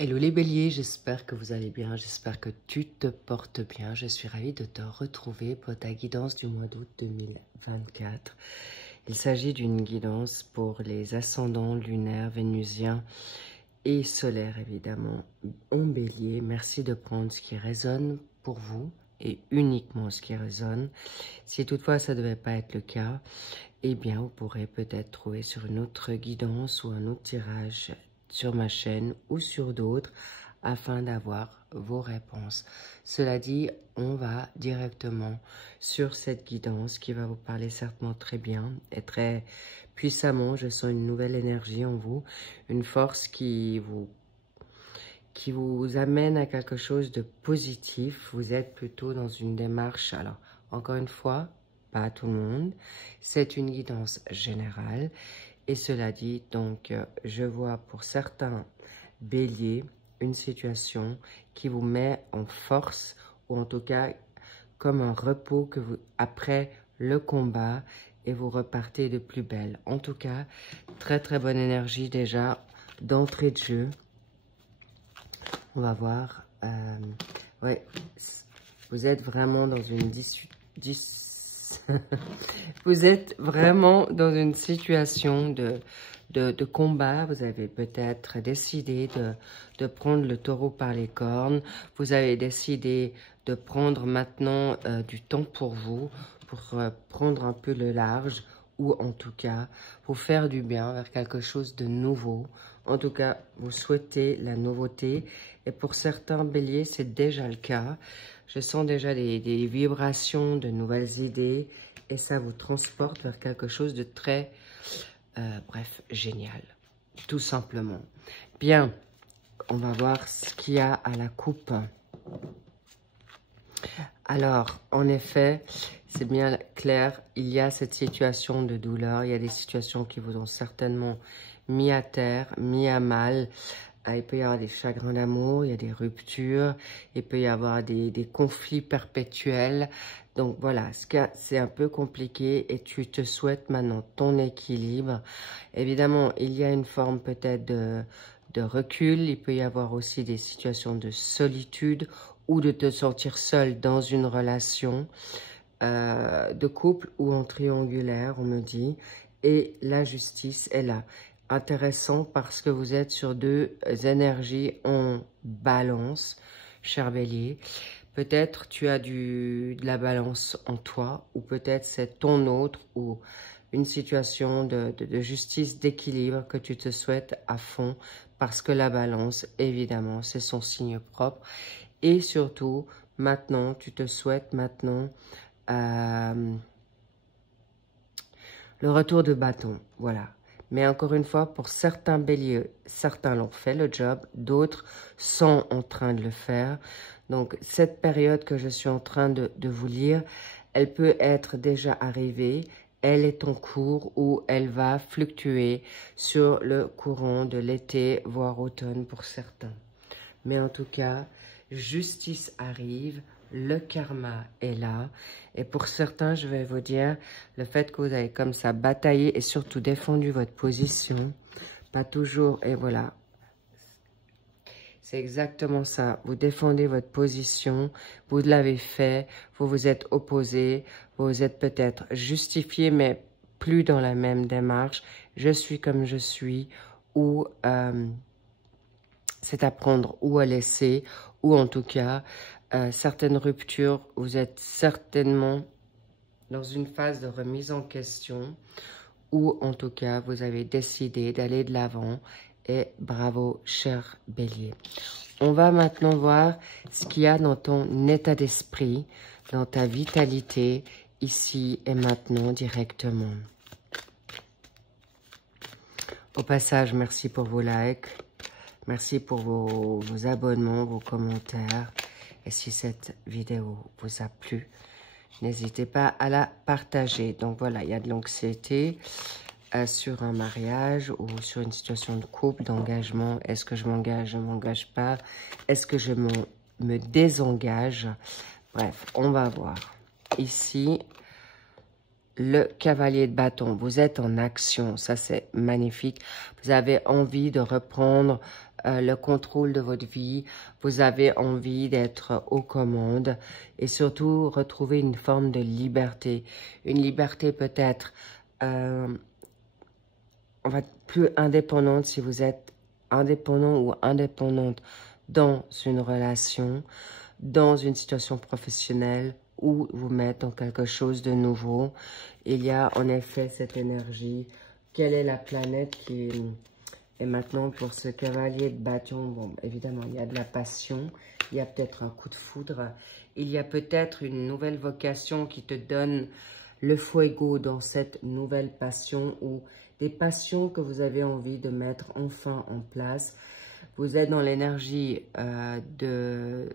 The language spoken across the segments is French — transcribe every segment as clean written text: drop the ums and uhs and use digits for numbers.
Hello les béliers, j'espère que vous allez bien, j'espère que tu te portes bien. Je suis ravie de te retrouver pour ta guidance du mois d'août 2024. Il s'agit d'une guidance pour les ascendants lunaires, vénusiens et solaires évidemment en bélier. Merci de prendre ce qui résonne pour vous et uniquement ce qui résonne. Si toutefois ça ne devait pas être le cas, eh bien vous pourrez peut-être trouver sur une autre guidance ou un autre tirage sur ma chaîne ou sur d'autres afin d'avoir vos réponses. Cela dit, on va directement sur cette guidance qui va vous parler certainement très bien et très puissamment. Je sens une nouvelle énergie en vous, une force qui vous amène à quelque chose de positif. Vous êtes plutôt dans une démarche, alors encore une fois, pas à tout le monde, c'est une guidance générale. Et cela dit, donc, je vois pour certains béliers une situation qui vous met en force, ou en tout cas comme un repos que vous, après le combat, et vous repartez de plus belle. En tout cas, très très bonne énergie déjà d'entrée de jeu. On va voir. Ouais, vous êtes vraiment dans une vous êtes vraiment dans une situation de combat. Vous avez peut-être décidé de prendre le taureau par les cornes. Vous avez décidé de prendre maintenant du temps pour vous, pour prendre un peu le large, ou en tout cas, vous faire du bien vers quelque chose de nouveau. En tout cas, vous souhaitez la nouveauté. Et pour certains béliers, c'est déjà le cas. Je sens déjà des vibrations, de nouvelles idées. Et ça vous transporte vers quelque chose de très, bref, génial. Tout simplement. Bien, on va voir ce qu'il y a à la coupe. Alors, en effet, c'est bien clair, il y a cette situation de douleur. Il y a des situations qui vous ont certainement mis à terre, mis à mal. Il peut y avoir des chagrins d'amour, il y a des ruptures, il peut y avoir des conflits perpétuels. Donc voilà, c'est un peu compliqué et tu te souhaites maintenant ton équilibre. Évidemment, il y a une forme peut-être de recul. Il peut y avoir aussi des situations de solitude ou de te sentir seul dans une relation de couple ou en triangulaire, on me dit. Et la justice est là. Intéressant parce que vous êtes sur deux énergies en balance, cher bélier. Peut-être tu as de la balance en toi, ou peut-être c'est ton autre, ou une situation de justice, d'équilibre que tu te souhaites à fond, parce que la balance, évidemment, c'est son signe propre. Et surtout, maintenant, tu te souhaites maintenant le retour de bâton, voilà. Mais encore une fois, pour certains béliers, certains l'ont fait le job, d'autres sont en train de le faire. Donc, cette période que je suis en train de vous lire, elle peut être déjà arrivée, elle est en cours ou elle va fluctuer sur le courant de l'été, voire automne pour certains. Mais en tout cas, justice arrive. Le karma est là. Et pour certains, je vais vous dire, le fait que vous avez comme ça bataillé et surtout défendu votre position, pas toujours, et voilà. C'est exactement ça. Vous défendez votre position, vous l'avez fait, vous vous êtes opposé, vous vous êtes peut-être justifié, mais plus dans la même démarche. Je suis comme je suis, ou c'est à prendre ou à laisser, ou en tout cas, certaines ruptures, vous êtes certainement dans une phase de remise en question, ou en tout cas, vous avez décidé d'aller de l'avant, et bravo, cher bélier. On va maintenant voir ce qu'il y a dans ton état d'esprit, dans ta vitalité, ici et maintenant, directement. Au passage, merci pour vos likes, merci pour vos abonnements, vos commentaires. Et si cette vidéo vous a plu, n'hésitez pas à la partager. Donc voilà, il y a de l'anxiété sur un mariage ou sur une situation de couple, d'engagement. Est-ce que je m'engage, je ne m'engage pas? Est-ce que je me désengage? Bref, on va voir. Ici, le cavalier de bâton. Vous êtes en action. Ça, c'est magnifique. Vous avez envie de reprendre le contrôle de votre vie. Vous avez envie d'être aux commandes et surtout retrouver une forme de liberté. Une liberté peut-être, on va être plus indépendante si vous êtes indépendant ou indépendante dans une relation, dans une situation professionnelle ou vous mettre dans quelque chose de nouveau. Il y a en effet cette énergie. Quelle est la planète qui est maintenant pour ce cavalier de bâton? Bon, évidemment, il y a de la passion, il y a peut-être un coup de foudre, il y a peut-être une nouvelle vocation qui te donne le fuego dans cette nouvelle passion ou des passions que vous avez envie de mettre enfin en place. Vous êtes dans l'énergie de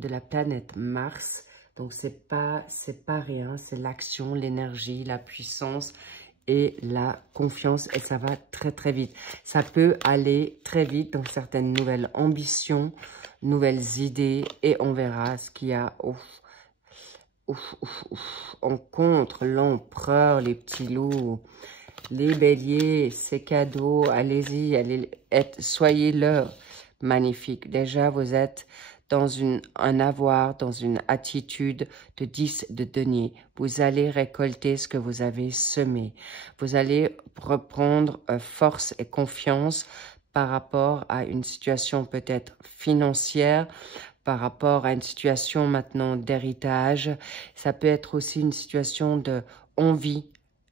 la planète Mars. Donc, c'est pas rien, c'est l'action, l'énergie, la puissance et la confiance. Et ça va très, très vite. Ça peut aller très vite dans certaines nouvelles ambitions, nouvelles idées. Et on verra ce qu'il y a en contre l'empereur, les petits loups, les béliers, ces cadeaux. Allez-y, soyez-leur magnifiques. Déjà, vous êtes dans un avoir, dans une attitude de 10 de denier. Vous allez récolter ce que vous avez semé. Vous allez reprendre force et confiance par rapport à une situation peut-être financière, par rapport à une situation maintenant d'héritage. Ça peut être aussi une situation de envie,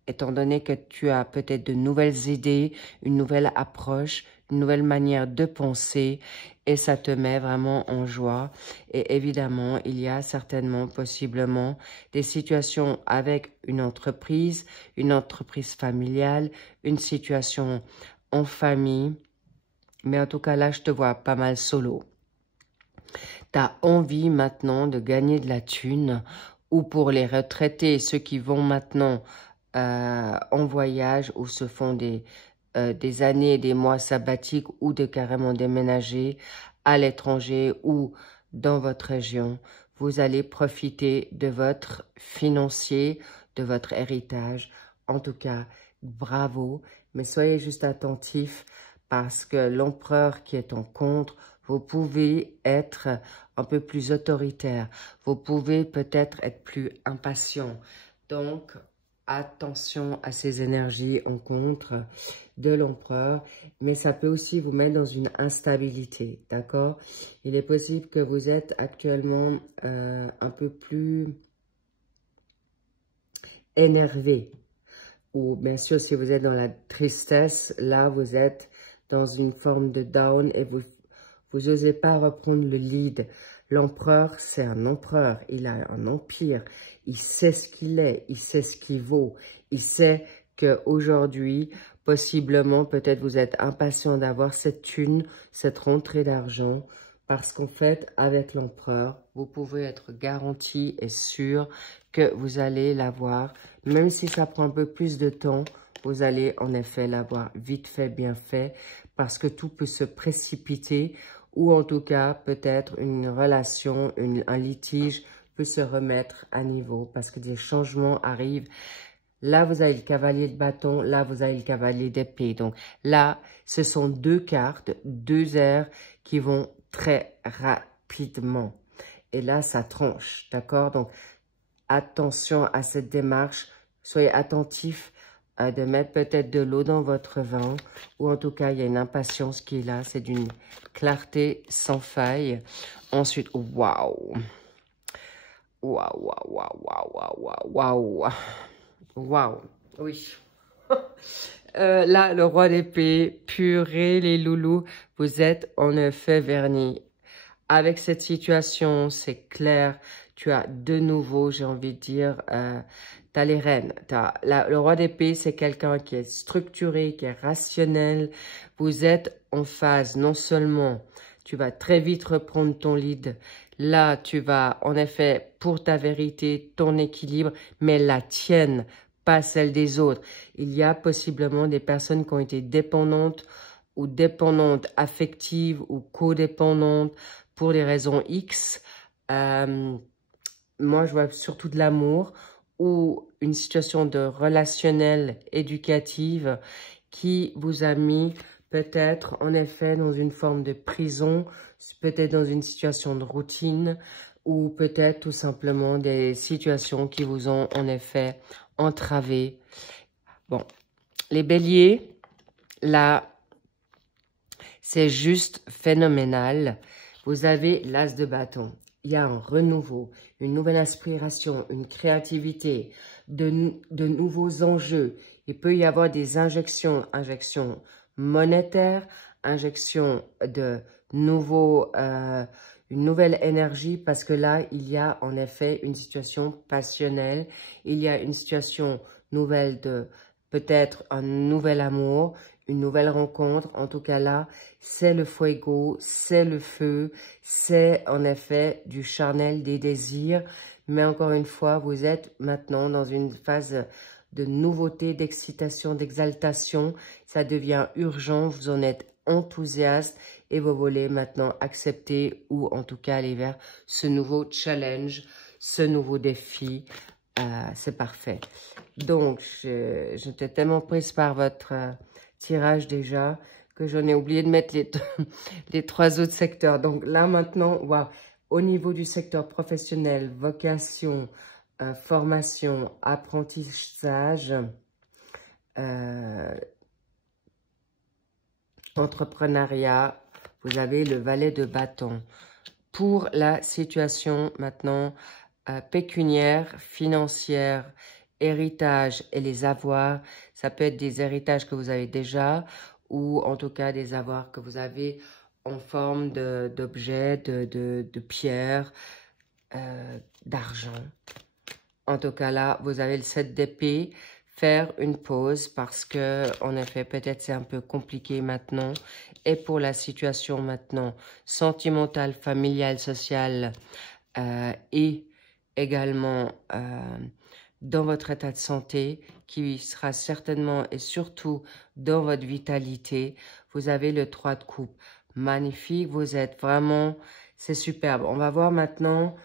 étant donné que tu as peut-être de nouvelles idées, une nouvelle approche, une nouvelle manière de penser et ça te met vraiment en joie. Et évidemment, il y a certainement, possiblement, des situations avec une entreprise familiale, une situation en famille. Mais en tout cas, là, je te vois pas mal solo. Tu as envie maintenant de gagner de la thune ou pour les retraités, ceux qui vont maintenant en voyage ou se font des années et des mois sabbatiques ou de carrément déménager à l'étranger ou dans votre région. Vous allez profiter de votre financier, de votre héritage. En tout cas, bravo, mais soyez juste attentifs parce que l'empereur qui est en contre, vous pouvez être un peu plus autoritaire. Vous pouvez peut-être être plus impatient. Donc, attention à ces énergies en contre de l'empereur, mais ça peut aussi vous mettre dans une instabilité, d'accord? Il est possible que vous êtes actuellement un peu plus énervé, ou bien sûr si vous êtes dans la tristesse, là vous êtes dans une forme de down et vous n'osez pas reprendre le lead. L'empereur, c'est un empereur, il a un empire, il sait ce qu'il est, il sait ce qu'il vaut, il sait qu'aujourd'hui, possiblement, peut-être vous êtes impatient d'avoir cette thune, cette rentrée d'argent, parce qu'en fait, avec l'empereur, vous pouvez être garanti et sûr que vous allez l'avoir, même si ça prend un peu plus de temps, vous allez en effet l'avoir vite fait, bien fait, parce que tout peut se précipiter, ou en tout cas, peut-être une relation, un litige peut se remettre à niveau parce que des changements arrivent. Là, vous avez le cavalier de bâton, là, vous avez le cavalier d'épée. Donc là, ce sont deux cartes, deux airs qui vont très rapidement. Et là, ça tranche, d'accord? Donc, attention à cette démarche. Soyez attentifs de mettre peut-être de l'eau dans votre vin, ou en tout cas, il y a une impatience qui est là, c'est d'une clarté sans faille. Ensuite, waouh, waouh, waouh, waouh, waouh, waouh, waouh, oui. Là, le roi d'épée, purée, les loulous, vous êtes en effet vernis. Avec cette situation, c'est clair, tu as de nouveau, j'ai envie de dire, tu as les reines. Le roi d'épée, c'est quelqu'un qui est structuré, qui est rationnel. Vous êtes en phase, non seulement, tu vas très vite reprendre ton lead. Là, tu vas, en effet, pour ta vérité, ton équilibre, mais la tienne, pas celle des autres. Il y a possiblement des personnes qui ont été dépendantes ou dépendantes affectives ou codépendantes pour des raisons X. Moi, je vois surtout de l'amour ou une situation de relationnelle éducative qui vous a mis peut-être en effet dans une forme de prison, peut-être dans une situation de routine ou peut-être tout simplement des situations qui vous ont en effet entravé. Bon, les béliers, là, c'est juste phénoménal. Vous avez l'as de bâton. Il y a un renouveau, une nouvelle inspiration, une créativité, de nouveaux enjeux. Il peut y avoir des injections monétaires, injections de nouveaux, une nouvelle énergie parce que là, il y a en effet une situation passionnelle. Il y a une situation nouvelle de peut-être un nouvel amour, une nouvelle rencontre. En tout cas là, c'est le fuego, c'est le feu, c'est en effet du charnel, des désirs. Mais encore une fois, vous êtes maintenant dans une phase de nouveauté, d'excitation, d'exaltation. Ça devient urgent, vous en êtes enthousiaste et vous voulez maintenant accepter ou en tout cas aller vers ce nouveau challenge, ce nouveau défi. C'est parfait. Donc, j'étais tellement prise par votre tirage déjà que j'en ai oublié de mettre les 3 autres secteurs. Donc là maintenant, wow, au niveau du secteur professionnel, vocation, formation, apprentissage, entrepreneuriat, vous avez le valet de bâton. Pour la situation maintenant pécuniaire, financière, héritage et les avoirs, ça peut être des héritages que vous avez déjà ou en tout cas des avoirs que vous avez en forme d'objets, de pierres, d'argent. En tout cas là, vous avez le 7 d'épée. Faire une pause parce que, en effet, peut-être c'est un peu compliqué maintenant. Et pour la situation maintenant sentimentale, familiale, sociale et également dans votre état de santé qui sera certainement et surtout dans votre vitalité. Vous avez le 3 de coupe. Magnifique, vous êtes vraiment, c'est superbe. On va voir maintenant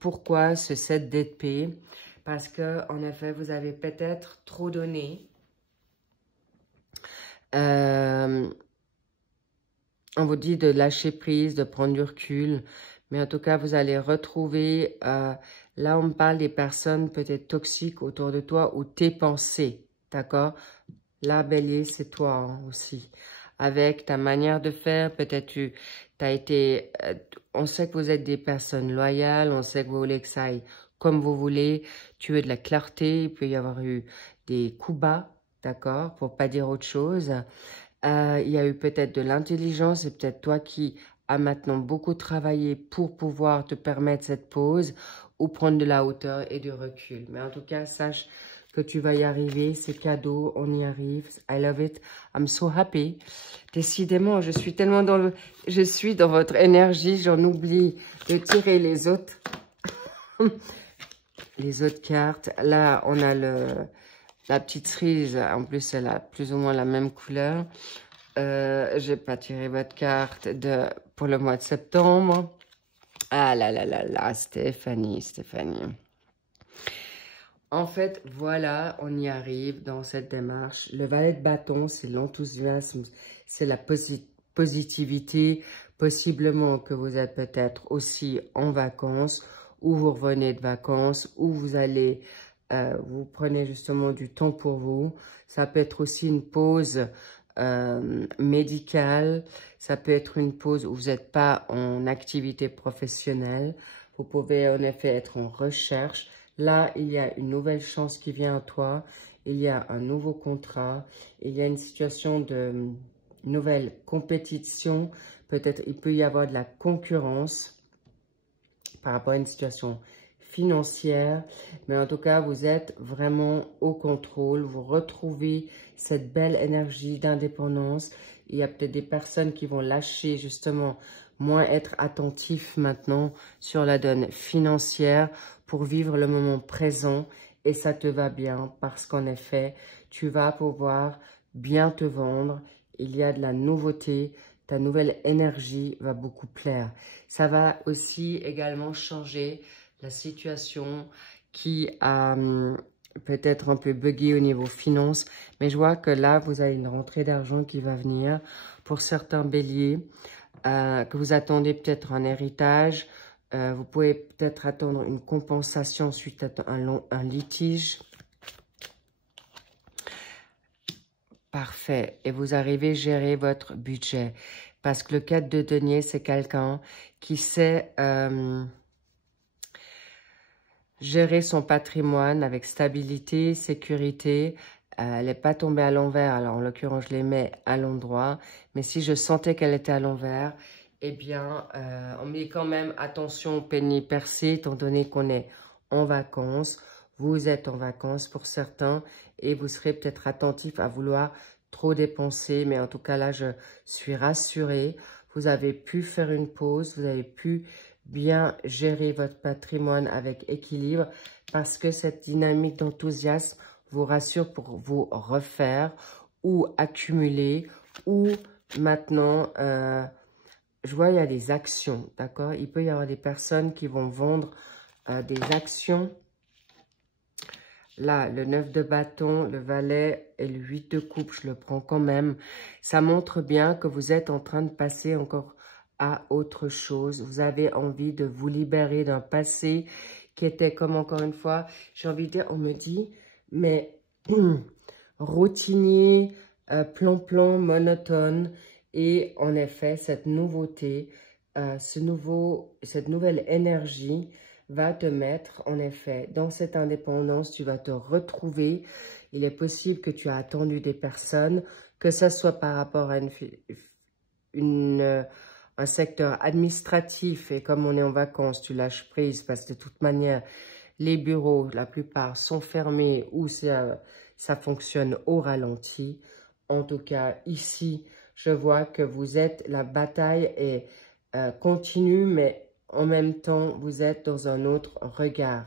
pourquoi ce 7 d'épée. Parce que, en effet, vous avez peut-être trop donné. On vous dit de lâcher prise, de prendre du recul. Mais en tout cas, vous allez retrouver... là, on me parle des personnes peut-être toxiques autour de toi ou tes pensées. D'accord? Là, bélier, c'est toi hein, aussi. Avec ta manière de faire, peut-être tu as été... on sait que vous êtes des personnes loyales. On sait que vous voulez que ça aille comme vous voulez. Tu veux de la clarté. Il peut y avoir eu des coups bas. D'accord? Pour pas dire autre chose. Il y a eu peut-être de l'intelligence. C'est peut-être toi qui as maintenant beaucoup travaillé pour pouvoir te permettre cette pause ou prendre de la hauteur et du recul. Mais en tout cas, sache que tu vas y arriver. C'est cadeau. On y arrive. I love it. I'm so happy. Décidément, je suis tellement dans je suis dans votre énergie. J'en oublie de tirer les autres. Les autres cartes. Là, on a la petite cerise. En plus, elle a plus ou moins la même couleur. Je n'ai pas tiré votre carte pour le mois de septembre. Ah là là là là, Stéphanie. En fait, voilà, on y arrive dans cette démarche. Le valet de bâton, c'est l'enthousiasme, c'est la positivité. Possiblement que vous êtes peut-être aussi en vacances ou vous revenez de vacances ou vous allez, vous prenez justement du temps pour vous. Ça peut être aussi une pause médicale. Ça peut être une pause où vous n'êtes pas en activité professionnelle. Vous pouvez en effet être en recherche. Là, il y a une nouvelle chance qui vient à toi. Il y a un nouveau contrat. Il y a une situation de nouvelle compétition. Peut-être il peut y avoir de la concurrence par rapport à une situation financière. Mais en tout cas, vous êtes vraiment au contrôle. Vous retrouvez cette belle énergie d'indépendance. Il y a peut-être des personnes qui vont lâcher justement, moins être attentifs maintenant sur la donne financière pour vivre le moment présent. Et ça te va bien parce qu'en effet, tu vas pouvoir bien te vendre. Il y a de la nouveauté. Ta nouvelle énergie va beaucoup plaire. Ça va aussi également changer la situation qui a peut-être un peu buggy au niveau finance, mais je vois que là, vous avez une rentrée d'argent qui va venir. Pour certains béliers, que vous attendez peut-être un héritage, vous pouvez peut-être attendre une compensation suite à un litige. Parfait. Et vous arrivez à gérer votre budget. Parce que le 4 de denier, c'est quelqu'un qui sait gérer son patrimoine avec stabilité, sécurité. Elle n'est pas tombée à l'envers. Alors, en l'occurrence, je les mets à l'endroit. Mais si je sentais qu'elle était à l'envers, eh bien, on met quand même attention au penny percé, étant donné qu'on est en vacances. Vous êtes en vacances pour certains et vous serez peut-être attentif à vouloir trop dépenser. Mais en tout cas, là, je suis rassurée. Vous avez pu faire une pause, vous avez pu bien gérer votre patrimoine avec équilibre parce que cette dynamique d'enthousiasme vous rassure pour vous refaire ou accumuler ou maintenant, je vois il y a des actions, d'accord? Il peut y avoir des personnes qui vont vendre des actions. Là, le 9 de bâton, le valet et le 8 de coupe, je le prends quand même. Ça montre bien que vous êtes en train de passer encore à autre chose. Vous avez envie de vous libérer d'un passé qui était comme, encore une fois, j'ai envie de dire, on me dit, mais routinier, plan-plan, monotone. Et en effet, cette nouveauté, cette nouvelle énergie va te mettre, en effet, dans cette indépendance, tu vas te retrouver. Il est possible que tu as attendu des personnes, que ce soit par rapport à un secteur administratif, et comme on est en vacances, tu lâches prise, parce que de toute manière, les bureaux, la plupart, sont fermés ou ça fonctionne au ralenti. En tout cas, ici, je vois que vous êtes, la bataille est continue, mais en même temps, vous êtes dans un autre regard.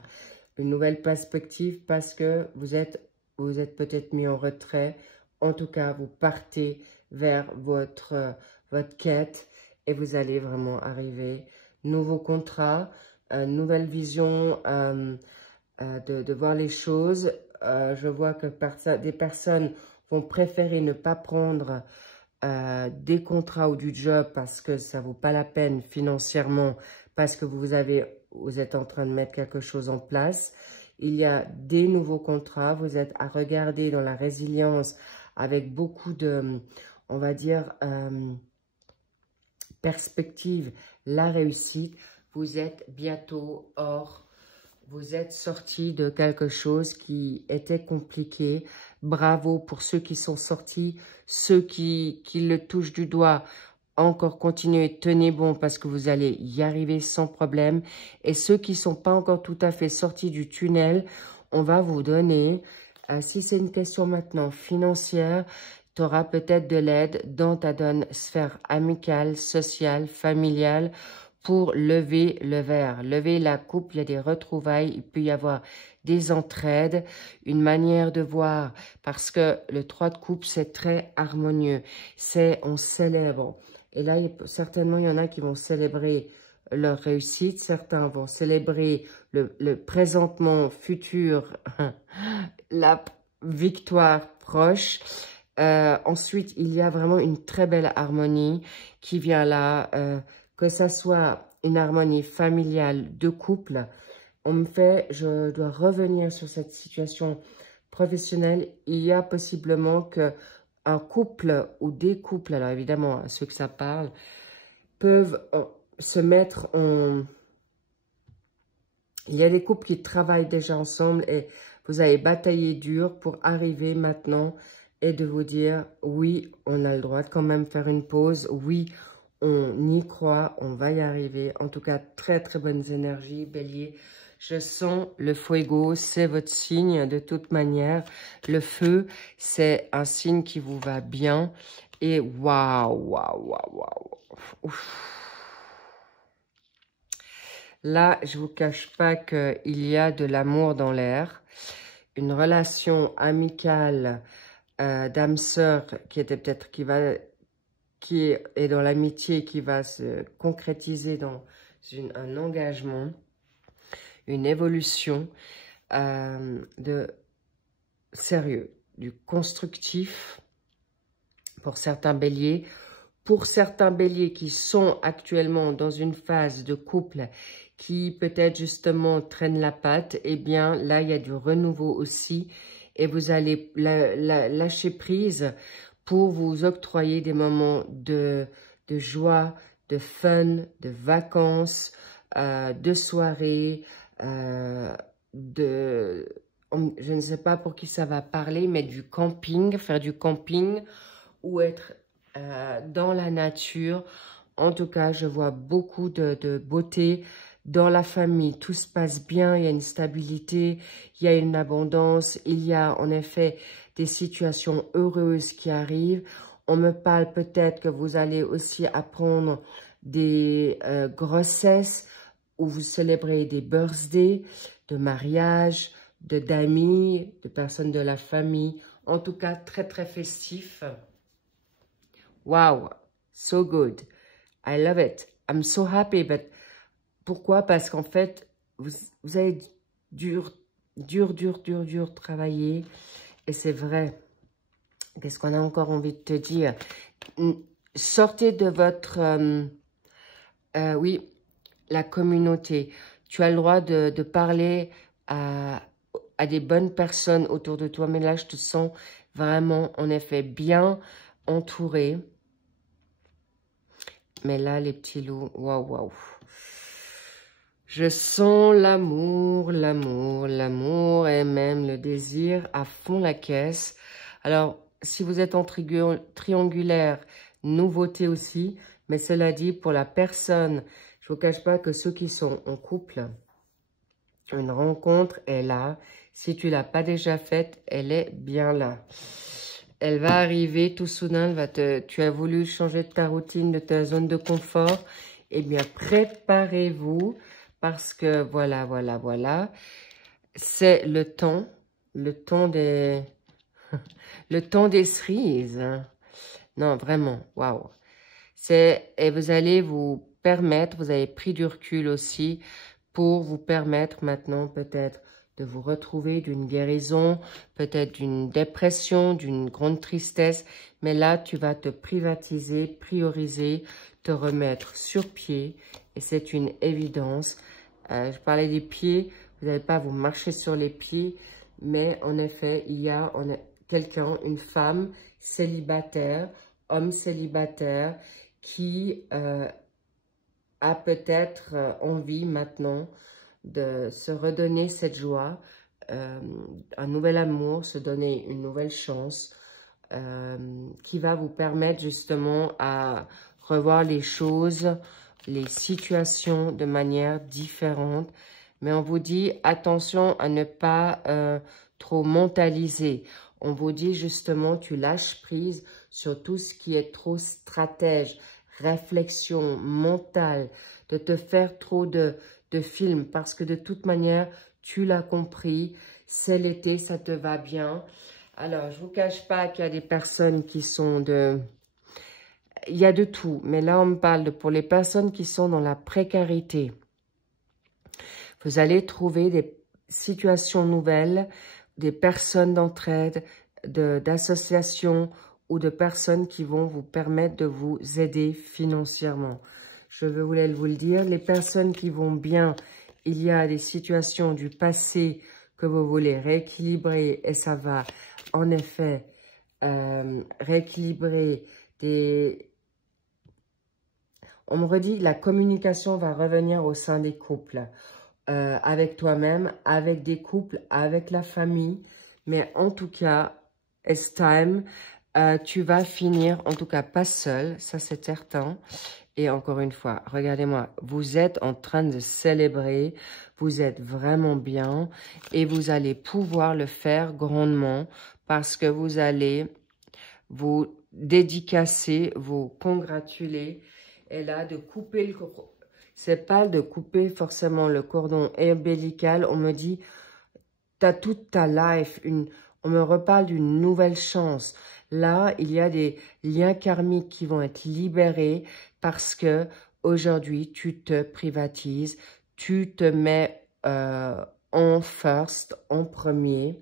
Une nouvelle perspective parce que vous êtes peut-être mis en retrait. En tout cas, vous partez vers votre quête et vous allez vraiment arriver. Nouveau contrat, nouvelle vision de voir les choses. Je vois que des personnes vont préférer ne pas prendre des contrats ou du job parce que ça ne vaut pas la peine financièrement, parce que vous êtes en train de mettre quelque chose en place. Il y a des nouveaux contrats, vous êtes à regarder dans la résilience avec beaucoup de, on va dire, perspective, la réussite. Vous êtes bientôt hors, vous êtes sorti de quelque chose qui était compliqué. Bravo pour ceux qui sont sortis, ceux qui le touchent du doigt. Encore continuez, tenez bon parce que vous allez y arriver sans problème. Et ceux qui ne sont pas encore tout à fait sortis du tunnel, on va vous donner, si c'est une question maintenant financière, tu auras peut-être de l'aide dans ta sphère amicale, sociale, familiale pour lever le verre, lever la coupe. Il y a des retrouvailles, il peut y avoir des entraides, une manière de voir parce que le 3 de coupe, c'est très harmonieux. On célèbre. Et là, certainement, il y en a qui vont célébrer leur réussite. Certains vont célébrer le présentement futur, la victoire proche. Ensuite, il y a vraiment une très belle harmonie qui vient là, que ça soit une harmonie familiale de couple. Je dois revenir sur cette situation professionnelle. Il y a possiblement que un couple ou des couples, alors évidemment, à ceux que ça parle, peuvent se mettre en... Il y a des couples qui travaillent déjà ensemble et vous avez bataillé dur pour arriver maintenant et de vous dire, oui, on a le droit de quand même faire une pause. Oui, on y croit, on va y arriver. En tout cas, très, très bonnes énergies, Bélier. Je sens le fuego, c'est votre signe de toute manière. Le feu, c'est un signe qui vous va bien. Et waouh, waouh, waouh, waouh. Là, je ne vous cache pas qu'il y a de l'amour dans l'air. Une relation amicale d'âme sœur qui est dans l'amitié, qui va se concrétiser dans un engagement, une évolution de sérieux, du constructif pour certains béliers. Pour certains béliers qui sont actuellement dans une phase de couple qui peut-être justement traîne la patte, eh bien là, il y a du renouveau aussi et vous allez lâcher prise pour vous octroyer des moments de joie, de fun, de vacances, de soirées, je ne sais pas pour qui ça va parler, mais du camping, faire du camping ou être dans la nature. En tout cas, je vois beaucoup de beauté dans la famille. Tout se passe bien, il y a une stabilité, il y a une abondance, il y a en effet des situations heureuses qui arrivent. On me parle peut-être que vous allez aussi apprendre des grossesses où vous célébrez des birthdays, de mariage, d'amis, de personnes de la famille. En tout cas, très, très festif. Wow, so good. I love it. I'm so happy. But pourquoi? Parce qu'en fait, vous avez dur travaillé. Et c'est vrai. Qu'est-ce qu'on a encore envie de te dire? Sortez de votre... oui, la communauté. Tu as le droit de parler à des bonnes personnes autour de toi. Mais là, je te sens vraiment, en effet, bien entouré. Mais là, les petits loups, waouh, waouh. Je sens l'amour, l'amour, l'amour et même le désir à fond la caisse. Alors, si vous êtes en triangulaire, nouveauté aussi. Mais cela dit, pour la personne, je ne vous cache pas que ceux qui sont en couple, une rencontre est là. Si tu ne l'as pas déjà faite, elle est bien là. Elle va arriver tout soudain, tu as voulu changer de ta routine, de ta zone de confort. Eh bien, préparez-vous parce que voilà, voilà, voilà. C'est le temps des, le temps des cerises. Non, vraiment, waouh. Et vous allez vous permettre, vous avez pris du recul aussi pour vous permettre maintenant peut-être de vous retrouver d'une guérison, peut-être d'une dépression, d'une grande tristesse. Mais là, tu vas te privatiser, prioriser, te remettre sur pied. Et c'est une évidence. Je parlais des pieds, vous n'allez pas vous marcher sur les pieds. Mais en effet, il y a quelqu'un, une femme célibataire, homme célibataire, qui a peut-être envie maintenant de se redonner cette joie, un nouvel amour, se donner une nouvelle chance qui va vous permettre justement à revoir les choses, les situations de manière différente. Mais on vous dit attention à ne pas trop mentaliser. On vous dit justement tu lâches prise sur tout ce qui est trop stratège, réflexion mentale, de te faire trop de films parce que de toute manière, tu l'as compris, c'est l'été, ça te va bien. Alors, je ne vous cache pas qu'il y a des personnes qui sont de... Il y a de tout, mais là, on me parle de pour les personnes qui sont dans la précarité. Vous allez trouver des situations nouvelles, des personnes d'entraide, d'associations ou de personnes qui vont vous permettre de vous aider financièrement. Je voulais vous le dire, les personnes qui vont bien, il y a des situations du passé que vous voulez rééquilibrer et ça va en effet rééquilibrer des... On me redit, la communication va revenir au sein des couples, avec toi-même, avec des couples, avec la famille. Mais en tout cas, it's time, tu vas finir, en tout cas pas seul, ça c'est certain. Et encore une fois, regardez-moi, vous êtes en train de célébrer, vous êtes vraiment bien et vous allez pouvoir le faire grandement parce que vous allez vous dédicacer, vous congratuler. Et là, de couper le cordon, c'est pas de couper forcément le cordon ombilical. On me dit, tu as toute ta life, on me reparle d'une nouvelle chance. Là, il y a des liens karmiques qui vont être libérés parce que aujourd'hui, tu te privatises, tu te mets en first, en premier.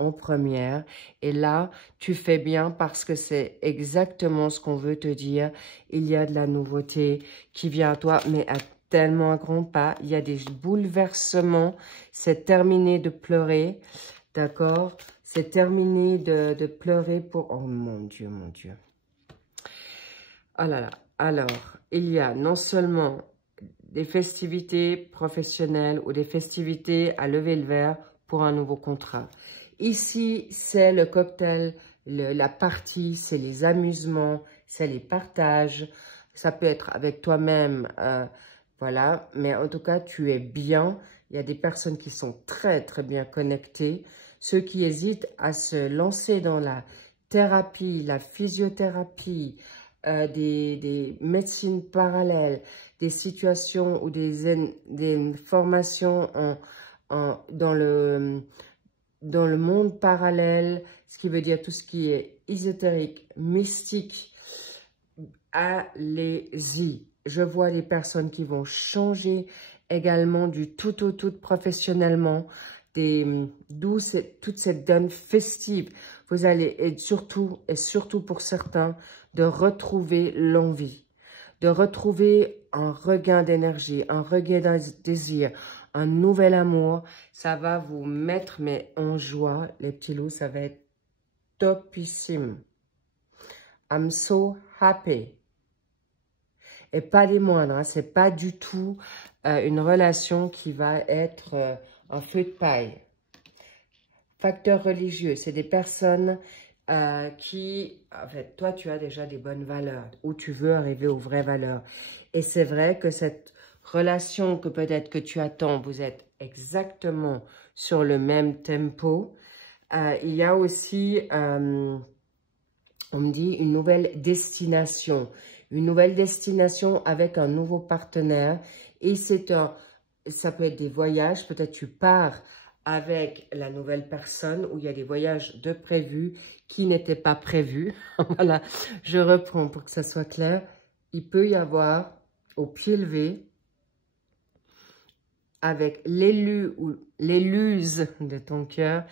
en première. Et là, tu fais bien parce que c'est exactement ce qu'on veut te dire. Il y a de la nouveauté qui vient à toi, mais à tellement un grand pas. Il y a des bouleversements. C'est terminé de pleurer, d'accord? C'est terminé de pleurer pour... Oh mon Dieu, mon Dieu. Oh là là. Alors, il y a non seulement des festivités professionnelles ou des festivités à lever le verre pour un nouveau contrat. Ici, c'est le cocktail, la partie, c'est les amusements, c'est les partages. Ça peut être avec toi-même, voilà. Mais en tout cas, tu es bien. Il y a des personnes qui sont très, très bien connectées. Ceux qui hésitent à se lancer dans la thérapie, la physiothérapie, des médecines parallèles, des situations ou des formations dans le monde parallèle, ce qui veut dire tout ce qui est ésotérique, mystique, allez-y. Je vois des personnes qui vont changer également du tout au tout professionnellement, d'où toute cette donne festive. Vous allez, et surtout pour certains, de retrouver l'envie, de retrouver un regain d'énergie, un regain de désir, un nouvel amour. Ça va vous mettre mais en joie, les petits loups, ça va être topissime. I'm so happy. Et pas des moindres, hein, c'est pas du tout une relation qui va être un feu de paille. Facteur religieux, c'est des personnes qui, en fait, toi, tu as déjà des bonnes valeurs, ou tu veux arriver aux vraies valeurs. Et c'est vrai que cette relation que peut-être que tu attends, vous êtes exactement sur le même tempo. Il y a aussi, on me dit, une nouvelle destination avec un nouveau partenaire. Et ça peut être des voyages, peut-être tu pars avec la nouvelle personne où il y a des voyages de prévus qui n'étaient pas prévus. Voilà, je reprends pour que ça soit clair. Il peut y avoir au pied levé avec l'élu ou l'éluse de ton cœur,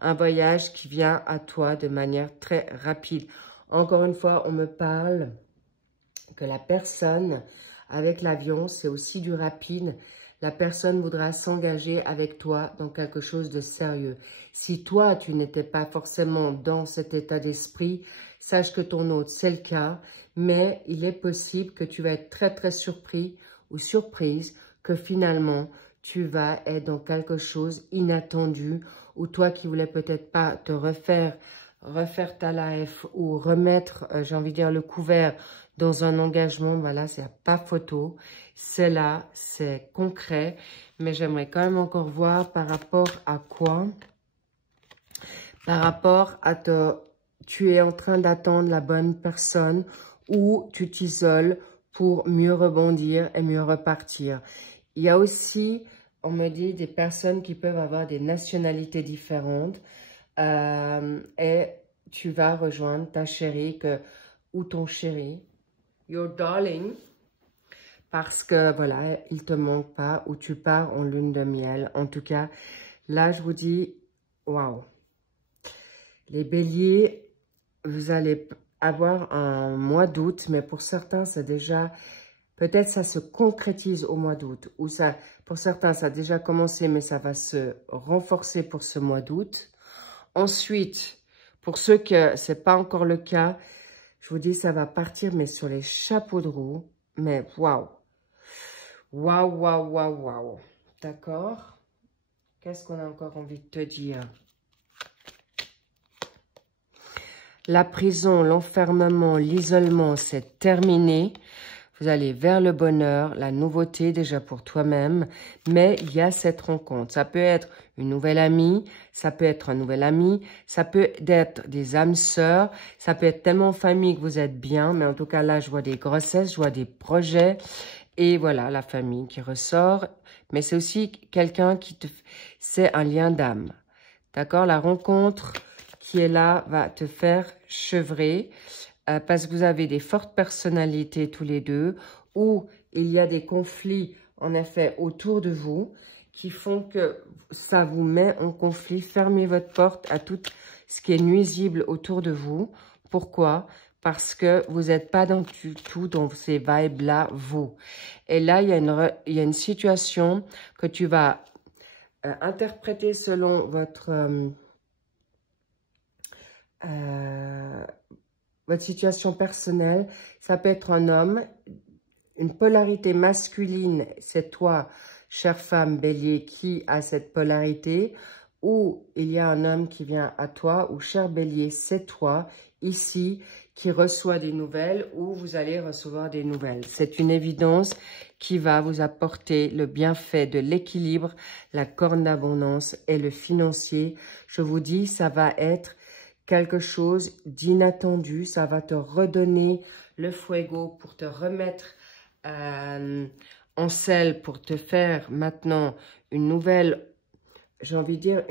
un voyage qui vient à toi de manière très rapide. Encore une fois, on me parle que la personne avec l'avion, c'est aussi du rapide. La personne voudra s'engager avec toi dans quelque chose de sérieux. Si toi, tu n'étais pas forcément dans cet état d'esprit, sache que ton autre, c'est le cas. Mais il est possible que tu vas être très, très surpris ou surprise que finalement, tu vas être dans quelque chose inattendu ou toi qui voulais peut-être pas te refaire ta life ou remettre, j'ai envie de dire, le couvert dans un engagement, voilà, c'est pas photo. C'est là, c'est concret. Mais j'aimerais quand même encore voir par rapport à quoi? Par rapport à tu es en train d'attendre la bonne personne ou tu t'isoles pour mieux rebondir et mieux repartir. Il y a aussi, on me dit, des personnes qui peuvent avoir des nationalités différentes et tu vas rejoindre ta chérie ou ton chéri, your darling, parce que voilà, il te manque pas ou tu pars en lune de miel. En tout cas, là, je vous dis, waouh. Les béliers, vous allez avoir un mois d'août, mais pour certains, c'est déjà... Peut-être ça se concrétise au mois d'août. Ou ça, pour certains, ça a déjà commencé, mais ça va se renforcer pour ce mois d'août. Ensuite, pour ceux que ce n'est pas encore le cas, je vous dis, ça va partir, mais sur les chapeaux de roue. Mais waouh! Waouh, waouh, waouh, waouh! D'accord? Qu'est-ce qu'on a encore envie de te dire? La prison, l'enfermement, l'isolement, c'est terminé. Vous allez vers le bonheur, la nouveauté déjà pour toi-même. Mais il y a cette rencontre. Ça peut être une nouvelle amie, ça peut être un nouvel ami, ça peut être des âmes sœurs, ça peut être tellement famille que vous êtes bien. Mais en tout cas, là, je vois des grossesses, je vois des projets. Et voilà, la famille qui ressort. Mais c'est aussi quelqu'un qui te... C'est un lien d'âme. D'accord? La rencontre qui est là va te faire chevrer. Parce que vous avez des fortes personnalités tous les deux, où il y a des conflits, en effet, autour de vous. qui font que ça vous met en conflit. Fermez votre porte à tout ce qui est nuisible autour de vous. Pourquoi? Parce que vous n'êtes pas du tout dans ces vibes-là, vous. Et là, il y a une situation que tu vas interpréter selon votre situation personnelle. Ça peut être un homme, une polarité masculine, c'est toi, chère femme Bélier, qui a cette polarité, ou il y a un homme qui vient à toi, ou cher Bélier, c'est toi, ici, qui reçoit des nouvelles, ou vous allez recevoir des nouvelles. C'est une évidence qui va vous apporter le bienfait de l'équilibre, la corne d'abondance et le financier. Je vous dis, ça va être quelque chose d'inattendu, ça va te redonner le fuego pour te remettre en selle, pour te faire maintenant une nouvelle, j'ai envie de dire,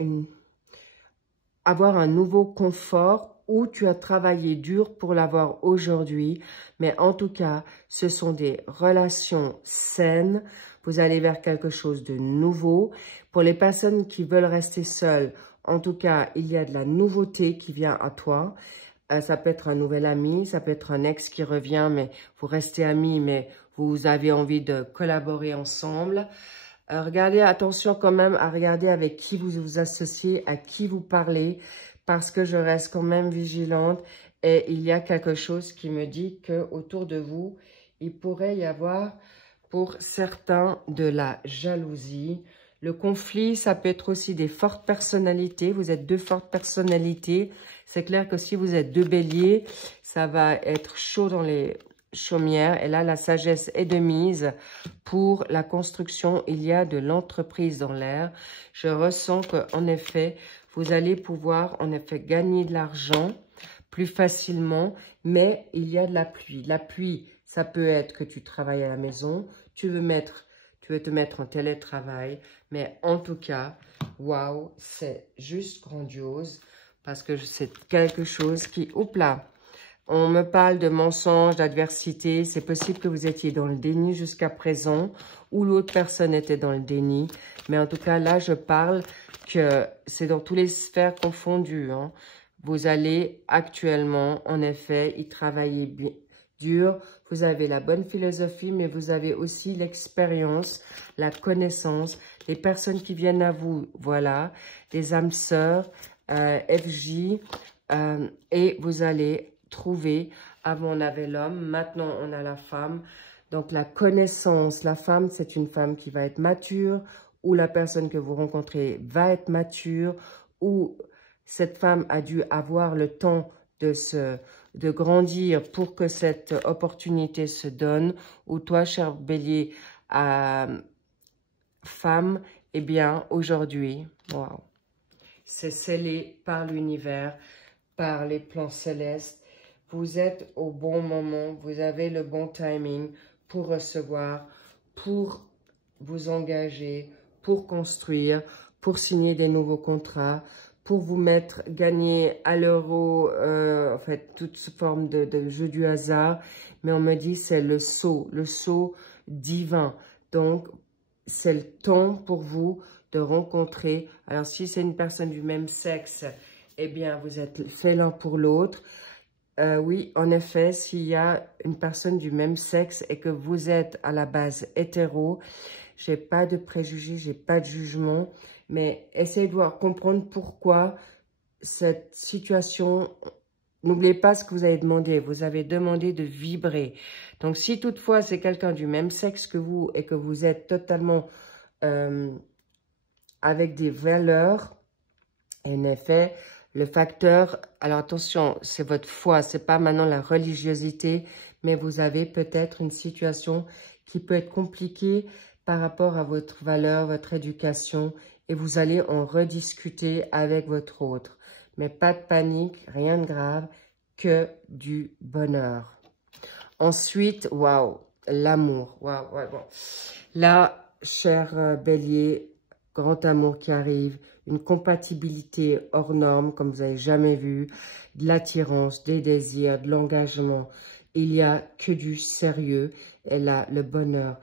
avoir un nouveau confort où tu as travaillé dur pour l'avoir aujourd'hui. Mais en tout cas, ce sont des relations saines. Vous allez vers quelque chose de nouveau. Pour les personnes qui veulent rester seules, en tout cas, il y a de la nouveauté qui vient à toi. Ça peut être un nouvel ami, ça peut être un ex qui revient, mais vous restez amis, mais vous avez envie de collaborer ensemble. Regardez, attention quand même à regarder avec qui vous vous associez, à qui vous parlez, parce que je reste quand même vigilante et il y a quelque chose qui me dit que autour de vous, il pourrait y avoir pour certains de la jalousie. Le conflit, ça peut être aussi des fortes personnalités. Vous êtes deux fortes personnalités. C'est clair que si vous êtes deux béliers, ça va être chaud dans les chaumières. Et là, la sagesse est de mise pour la construction. Il y a de l'entreprise dans l'air. Je ressens qu'en effet, vous allez pouvoir en effet gagner de l'argent plus facilement. Mais il y a de la pluie. La pluie, ça peut être que tu travailles à la maison. Tu veux te mettre en télétravail. Mais en tout cas, waouh, c'est juste grandiose parce que c'est quelque chose qui... Oups là, on me parle de mensonges, d'adversité. C'est possible que vous étiez dans le déni jusqu'à présent ou l'autre personne était dans le déni. Mais en tout cas, là, je parle que c'est dans toutes les sphères confondues. Hein. Vous allez actuellement, en effet, y travailler bien. Dur, vous avez la bonne philosophie, mais vous avez aussi l'expérience, la connaissance, les personnes qui viennent à vous, voilà, les âmes sœurs, FJ, et vous allez trouver, avant on avait l'homme, maintenant on a la femme, donc la connaissance, la femme c'est une femme qui va être mature, ou la personne que vous rencontrez va être mature, ou cette femme a dû avoir le temps de grandir pour que cette opportunité se donne, ou toi, cher bélier, femme, eh bien, aujourd'hui, wow, c'est scellé par l'univers, par les plans célestes. Vous êtes au bon moment, vous avez le bon timing pour recevoir, pour vous engager, pour construire, pour signer des nouveaux contrats, pour vous mettre, gagner à l'euro, en fait, toute forme de jeu du hasard. Mais on me dit c'est le saut divin. Donc, c'est le temps pour vous de rencontrer. Alors, si c'est une personne du même sexe, eh bien, vous êtes fait l'un pour l'autre. Oui, en effet, s'il y a une personne du même sexe et que vous êtes à la base hétéro, j'ai pas de préjugés, j'ai pas de jugement, mais essayez de comprendre pourquoi cette situation. N'oubliez pas ce que vous avez demandé. Vous avez demandé de vibrer. Donc, si toutefois c'est quelqu'un du même sexe que vous et que vous êtes totalement avec des valeurs, en effet, le facteur, alors attention, c'est votre foi, c'est pas maintenant la religiosité, mais vous avez peut-être une situation qui peut être compliquée par rapport à votre valeur, votre éducation, et vous allez en rediscuter avec votre autre. Mais pas de panique, rien de grave, que du bonheur. Ensuite, waouh, l'amour, waouh, bon. Là, cher bélier, grand amour qui arrive, une compatibilité hors norme, comme vous n'avez jamais vu, de l'attirance, des désirs, de l'engagement. Il n'y a que du sérieux. Et là, le bonheur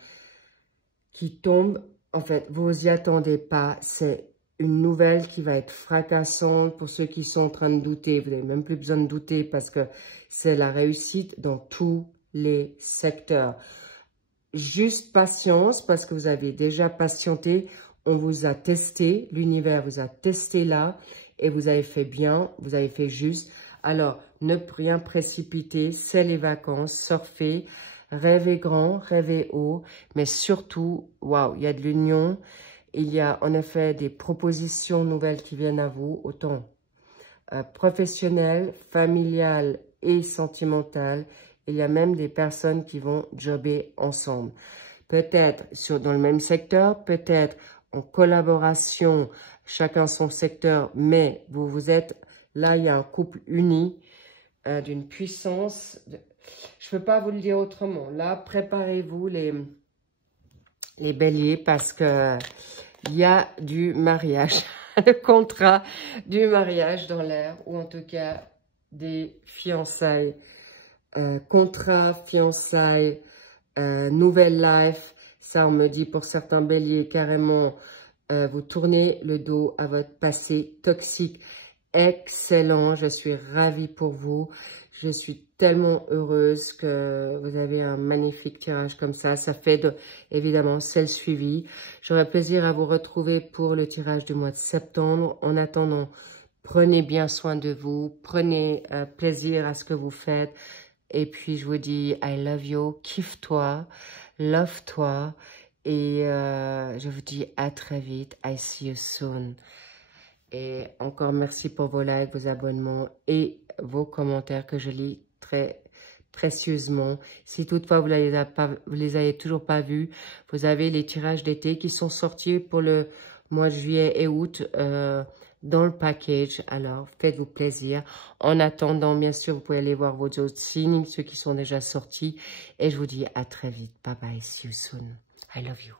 qui tombe En fait, vous y attendez pas. C'est une nouvelle qui va être fracassante pour ceux qui sont en train de douter. Vous n'avez même plus besoin de douter parce que c'est la réussite dans tous les secteurs. Juste patience parce que vous avez déjà patienté. On vous a testé. L'univers vous a testé là et vous avez fait bien. Vous avez fait juste. Alors, ne rien précipiter. C'est les vacances. Surfez. Rêvez grand, rêvez haut. Mais surtout, waouh, il y a de l'union. Il y a en effet des propositions nouvelles qui viennent à vous, autant professionnelles, familiales et sentimentales. Il y a même des personnes qui vont jobber ensemble. Peut-être dans le même secteur, peut-être en collaboration, chacun son secteur, mais vous êtes, là il y a un couple uni d'une puissance. Je ne peux pas vous le dire autrement. Là, préparez-vous les béliers parce que il y a du mariage, le contrat du mariage dans l'air, ou en tout cas des fiançailles, contrat, fiançailles, nouvelle life. Ça, on me dit pour certains béliers, carrément, vous tournez le dos à votre passé toxique. Excellent, je suis ravie pour vous. Je suis tellement heureuse que vous avez un magnifique tirage comme ça. Ça fait évidemment, c'est le suivi. J'aurai plaisir à vous retrouver pour le tirage du mois de septembre. En attendant, prenez bien soin de vous. Prenez plaisir à ce que vous faites. Et puis, je vous dis, I love you. Kiffe-toi. Love-toi. Et je vous dis à très vite. I see you soon. Et encore merci pour vos likes, vos abonnements et vos commentaires que je lis très précieusement. Si toutefois vous les avez toujours pas vus, vous avez les tirages d'été qui sont sortis pour le mois de juillet et août dans le package. Alors, faites-vous plaisir. En attendant, bien sûr, vous pouvez aller voir vos autres signes, ceux qui sont déjà sortis. Et je vous dis à très vite. Bye bye, see you soon. I love you.